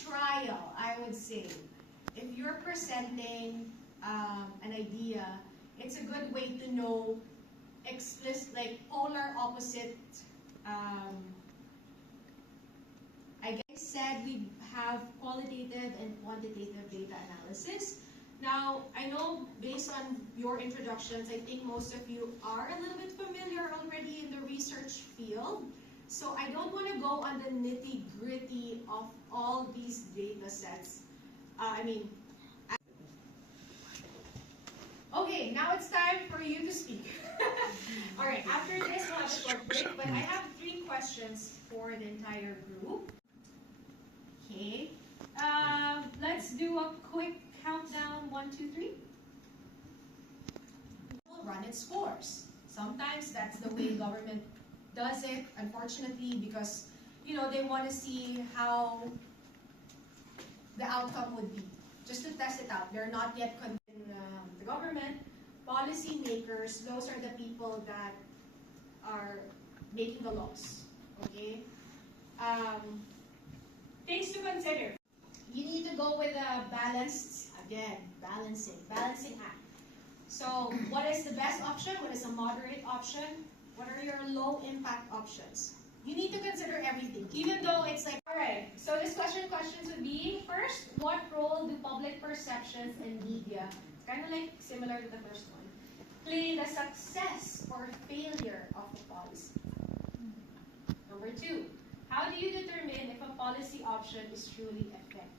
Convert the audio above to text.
trial, I would say. If you're presenting an idea, it's a good way to know like polar opposite. I said we have qualitative and quantitative data analysis. Now, I know based on your introductions, I think most of you are a little bit familiar already in the research field. So I don't want to go on the nitty-gritty of all these data sets. Okay, now it's time for you to speak. All right, after this, we'll have a short break, but I have 3 questions for the entire group. Okay, let's do a quick countdown, 1, 2, 3. Will run its course. Sometimes that's the way government does it, unfortunately, because they want to see how the outcome would be, just to test it out. They're not yet in the government. Policy makers, those are the people that are making the laws. Okay. Things to consider. You need to go with a balancing act. So what is the best option? What is a moderate option? What are your low impact options? You need to consider everything, even though it's like, all right, so this questions would be, first, what role do public perceptions and media, it's kind of like similar to the first one, play the success or failure of a policy? Number 2, how do you determine if a policy option is truly effective?